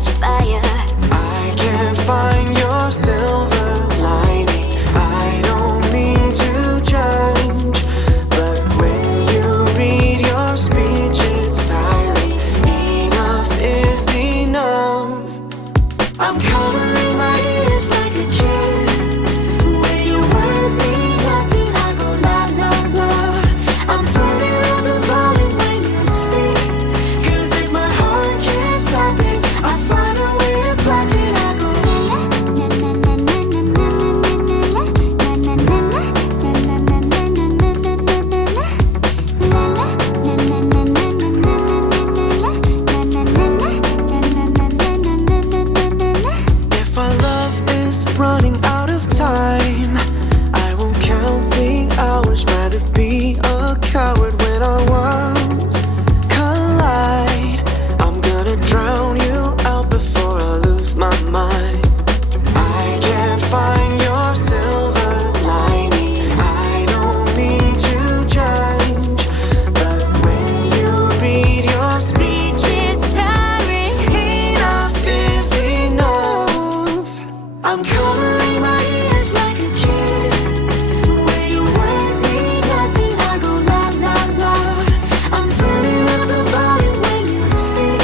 catch fire. I can't find your silver lining. I don't mean to judge, but when you read your speech, it's tiring. Enough is enough. I'm covering my ears like a kid. When your words mean nothing, I go la la la. I'm turning up the volume when you speak, 'cause if my heart can't stop it, I find a way to block it. I go if our love is running out of time, I won't count the hours. Rather be a coward when our worlds collide. I'm gonna drown you out before I lose my mind. I can't find your silver lining. I don't mean to judge, but when you read your speech, It's tiring. enough is enough. I'm covering my ears like a kid. When your words mean nothing, I go la la la. I'm turning up the volume when you speak,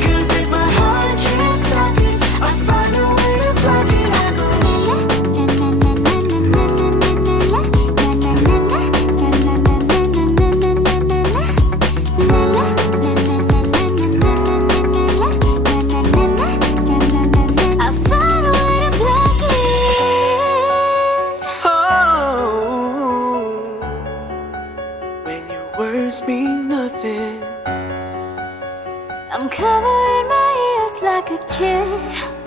'cause if my heart can't stop it, I find a way to block it. I go I find a way to block it. oh. When your words mean nothing. I'm covering my ears like a kid.